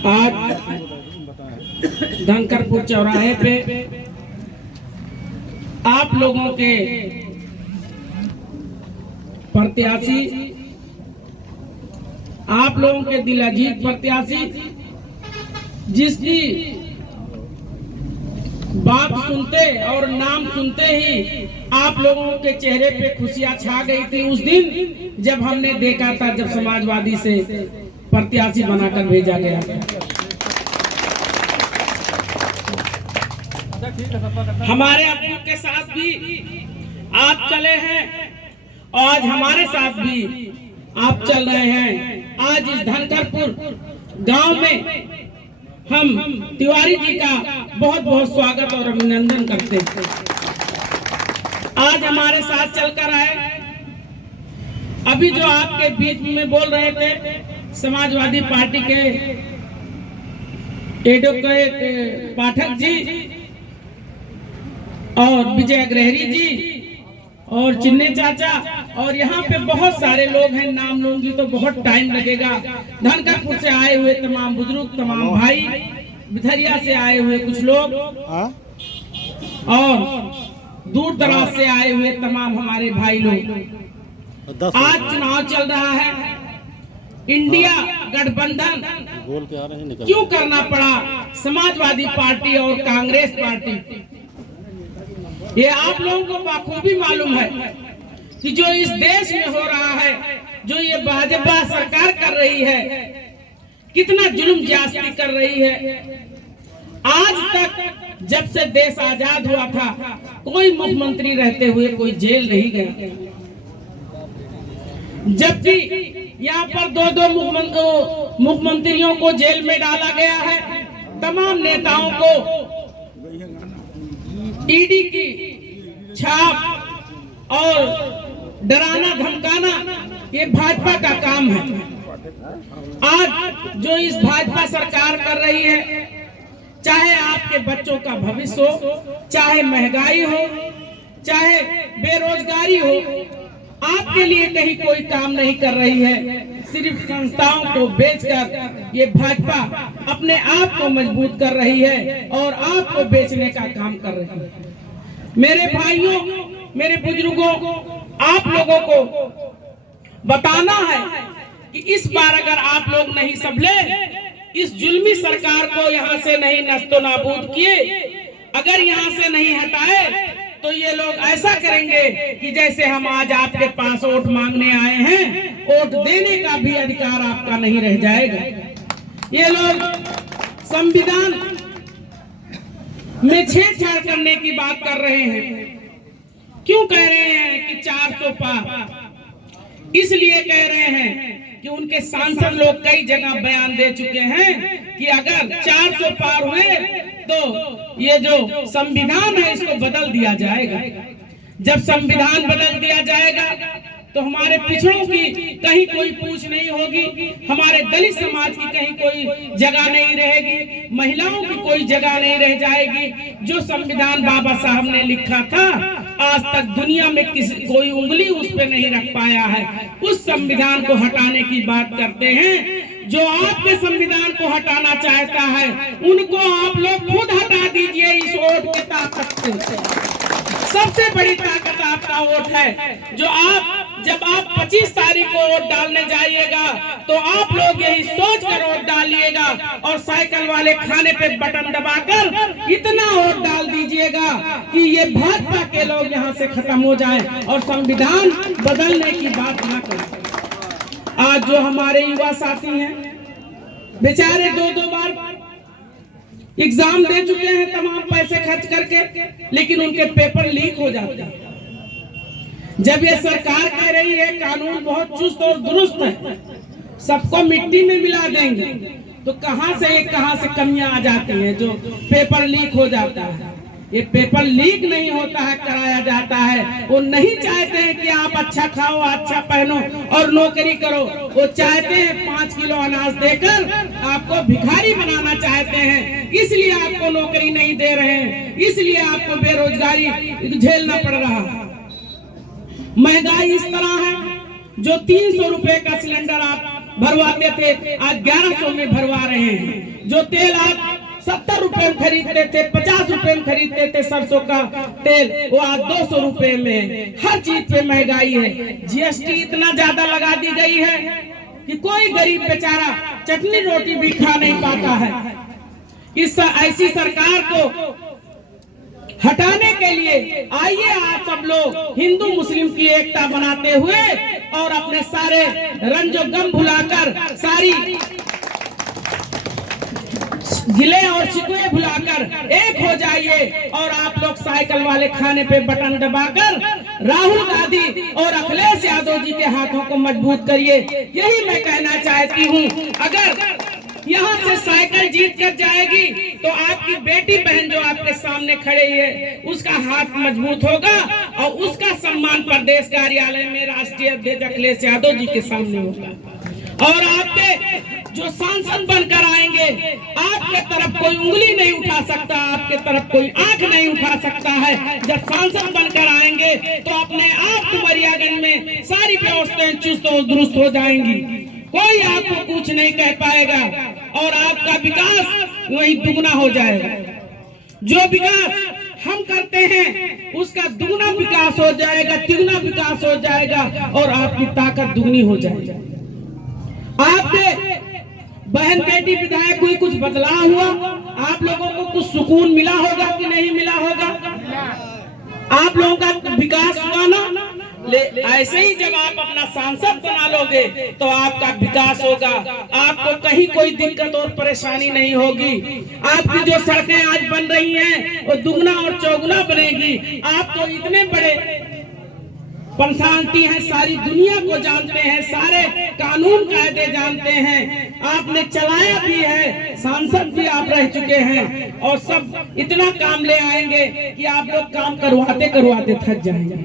आज धनकरपुर चौराहे पे आप लोगों के प्रत्याशी, आप लोगों के दिलाजीत प्रत्याशी, जिसकी बात सुनते और नाम सुनते ही आप लोगों के चेहरे पे खुशियां छा गई थी उस दिन जब हमने देखा था, जब समाजवादी से प्रत्याशी बनाकर भेजा गया था। हमारे अब्बू के साथ भी आप चले हैं, आज हमारे साथ भी आप चल रहे हैं। आज इस धनकरपुर गांव में हम तिवारी जी का बहुत बहुत स्वागत और अभिनंदन करते हैं। आज हमारे साथ चलकर आए। अभी जो आपके बीच में बोल रहे थे समाजवादी पार्टी के एडवोकेट पाठक जी और विजय अग्रहरी जी और चिन्ने चाचा, और यहाँ पे बहुत सारे लोग हैं, नाम लूंगी तो बहुत टाइम लगेगा। धनकरपुर से आए हुए तमाम बुजुर्ग, तमाम भाई, बिथरिया से आए हुए कुछ लोग और दूर दराज से आए हुए तमाम हमारे भाई लोग। आज चुनाव चल रहा है, इंडिया गठबंधन क्यों करना पड़ा समाजवादी पार्टी और कांग्रेस पार्टी? ये आप लोगों को बखूबी मालूम है कि जो इस देश में हो रहा है, जो ये भाजपा सरकार कर रही है, कितना जुल्म ज्यादती कर रही है। आज तक जब से देश आजाद हुआ था, कोई मुख्यमंत्री रहते हुए कोई जेल नहीं गया, जबकि यहाँ पर दो मुख्यमंत्रियों को जेल में डाला गया है। तमाम नेताओं को ईडी की छाप और डराना धमकाना ये भाजपा का काम है। आज जो इस भाजपा सरकार कर रही है, चाहे आपके बच्चों का भविष्य हो, चाहे महंगाई हो, चाहे बेरोजगारी हो, आपके लिए कहीं कोई काम नहीं कर रही है। सिर्फ संस्थाओं को बेचकर ये भाजपा अपने आप को मजबूत कर रही है और आपको बेचने का काम कर रही है। मेरे भाइयों, मेरे बुजुर्गों, आप लोगों को बताना है कि इस बार अगर आप लोग नहीं संभले, इस जुल्मी सरकार को यहाँ से नहीं नस्तो नाबूद किए, अगर यहाँ से नहीं हटाए, तो ये लोग ऐसा करेंगे कि जैसे हम आज आपके पास वोट मांगने आए हैं, वोट देने का भी अधिकार आपका नहीं रह जाएगा। ये लोग संविधान में छेड़छाड़ करने की बात कर रहे हैं। क्यों कह रहे हैं कि 400 पार? इसलिए कह रहे हैं कि उनके सांसद लोग कई जगह बयान दे चुके हैं कि अगर 400 पार हुए तो ये जो संविधान है इसको बदल दिया जाएगा। जब संविधान बदल दिया जाएगा तो हमारे पिछड़ों की कहीं कोई पूछ नहीं होगी, हमारे दलित समाज की कहीं कोई जगह नहीं रहेगी, महिलाओं की कोई जगह नहीं रह जाएगी। जो संविधान बाबा साहब ने लिखा था, आज तक दुनिया में कोई उंगली उस पर नहीं रख पाया है। उस संविधान को हटाने की बात करते हैं। जो आपके संविधान को हटाना चाहता है, उनको आप लोग खुद हटा दीजिए इस वोट की ताकत से। सबसे बड़ी ताकत आपका वोट है। जो आप जब आप 25 तारीख को वोट डालने जाइएगा तो आप लोग यही सोच कर वोट डालिएगा और साइकिल वाले खाने पे बटन दबाकर इतना वोट डाल दीजिएगा कि ये भाजपा के लोग यहाँ से खत्म हो जाएं और संविधान बदलने की बात ना करें। आज जो हमारे युवा साथी हैं, बेचारे दो बार एग्जाम दे चुके हैं तमाम पैसे खर्च करके, लेकिन उनके पेपर लीक हो जाते हैं। जब ये सरकार कह रही है कानून बहुत चुस्त और दुरुस्त है, सबको मिट्टी में मिला देंगे, तो कहां से कमियां आ जाती हैं जो पेपर लीक हो जाता है। ये पेपर लीक नहीं होता है, कराया जाता है। वो नहीं चाहते हैं कि आप अच्छा खाओ, अच्छा पहनो और नौकरी करो। वो चाहते हैं 5 किलो अनाज देकर आपको भिखारी बनाना चाहते हैं। इसलिए आपको नौकरी नहीं दे रहे हैं, इसलिए आपको बेरोजगारी झेलना पड़ रहा है। महंगाई इस तरह है जो 300 रुपए का सिलेंडर आप भरवाते थे आज 1100 में भरवा रहे हैं। जो तेल आप 70 रुपए में खरीदते थे, 50 रुपए में खरीदते थे सरसों का तेल, वो आज 200 रुपए में। हर चीज पे महंगाई है। जीएसटी इतना ज्यादा लगा दी गई है कि कोई गरीब बेचारा चटनी रोटी भी खा नहीं पाता है। इस ऐसी सरकार को हटाने के लिए आइए आप सब लोग हिंदू मुस्लिम की एकता बनाते हुए और अपने सारे रंजो गम भुलाकर, सारी गिले और शिकवे भुलाकर एक हो जाइए और आप लोग साइकिल वाले खाने पे बटन दबाकर राहुल गांधी और अखिलेश यादव जी के हाथों को मजबूत करिए। यही मैं कहना चाहती हूँ। अगर यहाँ से साइकिल जीत कर जाएगी तो आपकी बेटी बहन जो आपके सामने खड़े है उसका हाथ मजबूत होगा और उसका सम्मान प्रदेश कार्यालय में राष्ट्रीय अध्यक्ष अखिलेश यादव जी के सामने होगा। और आपके जो सांसद बनकर आएंगे आपके तरफ कोई उंगली नहीं उठा सकता, आपके तरफ कोई आंख नहीं उठा सकता है। जब सांसद बनकर आएंगे तो अपने आप डुमरियागंज में सारी व्यवस्थाएं चुस्त और दुरुस्त हो जाएंगी, कोई आपको कुछ नहीं कह पाएगा और आपका विकास वही दुगना हो जाएगा। जो विकास हम करते हैं उसका दुगना विकास हो जाएगा, तिगुना विकास हो जाएगा और आपकी ताकत दुगनी हो जाएगी। आपके बहन बेटी विधायक हुई, कुछ बदलाव हुआ, आप लोगों को कुछ सुकून मिला होगा कि नहीं मिला होगा? आप लोगों का विकास हुआ ना? ऐसे ही जब आप अपना सांसद बना लोगे तो आपका विकास होगा, आपको कहीं कोई दिक्कत और परेशानी नहीं होगी। आपकी जो सड़कें आज बन रही हैं वो दुगना और चौगुना बनेगी। आप तो इतने बड़े पर्सनालिटी हैं, सारी दुनिया को जानते हैं, सारे कानून कायदे जानते हैं, आपने चलाया भी है, सांसद भी आप रह चुके हैं और सब इतना काम ले आएंगे कि आप लोग काम करवाते करवाते थक जाएंगे।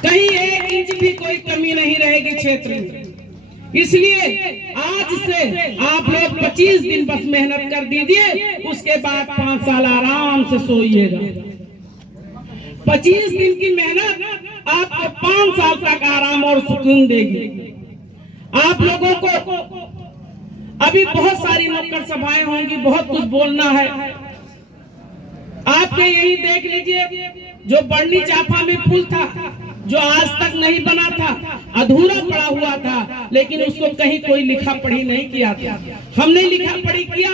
कहीं 1 इंच भी कोई कमी नहीं रहेगी क्षेत्र में। इसलिए आज से आप लोग 25 दिन बस मेहनत कर दीजिए, उसके बाद 5 साल आराम से सोइएगा। 25 दिन की मेहनत आपको 5 साल तक आराम और सुकून देगी। आप लोगों को अभी बहुत सारी नुक्कड़ सभाएं होंगी, बहुत कुछ बोलना है। आपके यही देख लीजिए, जो बढ़नी चाफा में पुल था, जो आज तक नहीं बना था, अधूरा पड़ा हुआ था, लेकिन उसको कहीं कोई लिखा पढ़ी नहीं किया था। हमने लिखा पढ़ी किया,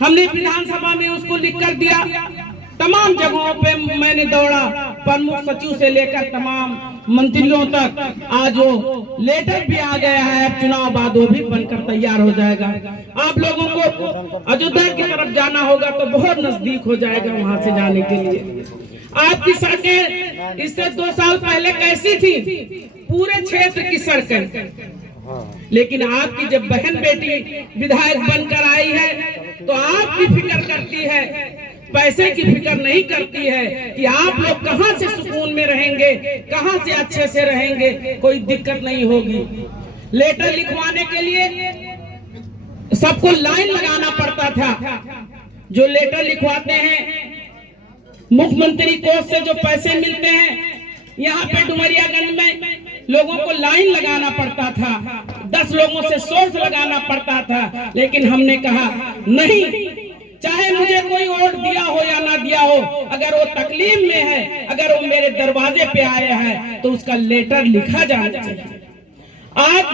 हमने विधानसभा में उसको लिख कर दिया। तमाम जगहों पे मैंने दौड़ा, प्रमुख सचिव से लेकर तमाम मंत्रियों तक। आज वो लेटर भी आ गया है, अब चुनाव बाद वो भी बनकर तैयार हो जाएगा। आप लोगों को अयोध्या की तरफ जाना होगा तो बहुत नजदीक हो जाएगा वहां से जाने के लिए। आपकी सड़कें इससे 2 साल पहले कैसी थी? पूरे क्षेत्र की सड़कें, लेकिन आपकी जब बहन बेटी विधायक बनकर आई है तो आपकी फिक्र करती है, पैसे की फिक्र नहीं करती है कि आप लोग कहां से सुकून में रहेंगे, कहां से अच्छे से रहेंगे, कोई दिक्कत नहीं होगी। लेटर लिखवाने के लिए सबको लाइन लगाना पड़ता था। जो लेटर लिखवाते हैं मुख्यमंत्री कोष से जो पैसे मिलते हैं, यहाँ पे डुमरियागंज में लोगों को लाइन लगाना पड़ता था, 10 लोगों से सोर्स लगाना पड़ता था। लेकिन हमने कहा नहीं, चाहे मुझे कोई वोट दिया हो या ना दिया हो, अगर वो तकलीफ में है, अगर वो मेरे दरवाजे पे आया है तो उसका लेटर लिखा जाना चाहिए। आज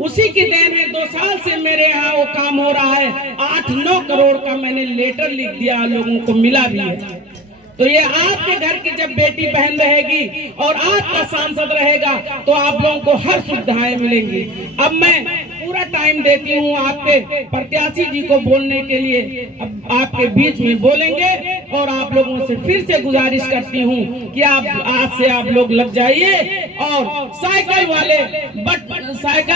उसी की देन है, 2 साल से मेरे यहाँ वो काम हो रहा है। 8-9 करोड़ का मैंने लेटर लिख दिया, लोगों को मिला भी है। तो ये आपके घर की जब बेटी बहन रहेगी और आपका सांसद रहेगा तो आप लोगों को हर सुविधाएं मिलेंगी। अब मैं पूरा टाइम देती हूँ आपके प्रत्याशी जी को बोलने के लिए। अब आपके बीच में बोलेंगे और आप लोगों से फिर से गुजारिश करती हूँ कि आप आज से आप लोग लग जाइए और साइकिल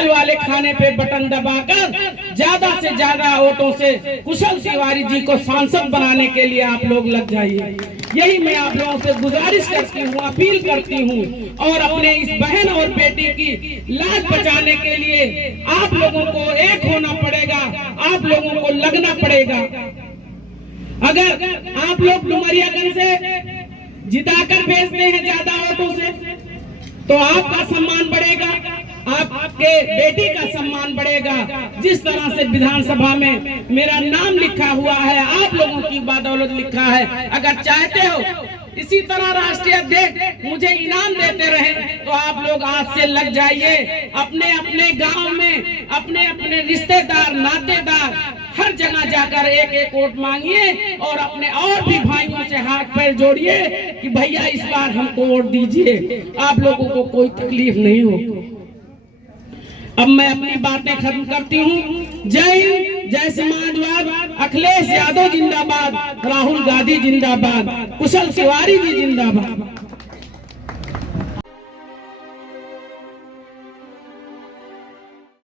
वाले खाने पे बटन दबाकर ज्यादा से ज्यादा वोटों से कुशल तिवारी जी को सांसद बनाने के लिए आप लोग लग जाइए। यही मैं आप लोगों से गुजारिश करती हूँ, अपील करती हूँ। और अपने इस बहन और बेटी की लाज बचाने के लिए आप लोगों को एक होना पड़ेगा, आप लोगों को लगना पड़ेगा। अगर आप लोग डुमरियागंज से जिताकर भेजते हैं ज्यादा वोटों से तो आपका सम्मान बढ़ेगा। आपके बेटी का सम्मान बढ़ेगा। जिस तरह से विधानसभा में मेरा नाम लिखा हुआ है, आप लोगों की बदौलत लिखा है, अगर चाहते हो इसी तरह राष्ट्रीय अध्यक्ष मुझे इनाम देते रहे तो आप लोग आज से लग जाइए। अपने अपने गांव में अपने अपने रिश्तेदार नातेदार हर जगह जाकर एक एक वोट मांगिए और अपने और भी भाइयों से हाथ पैर जोड़िए कि भैया इस बार हमको वोट दीजिए, आप लोगों को कोई तकलीफ नहीं हो। अब मैं अपनी बातें खत्म करती हूँ। जय हिंद, जय समाजवाद, अखिलेश यादव जिंदाबाद, राहुल गांधी जिंदाबाद, कुशल तिवारी जी जिंदाबाद।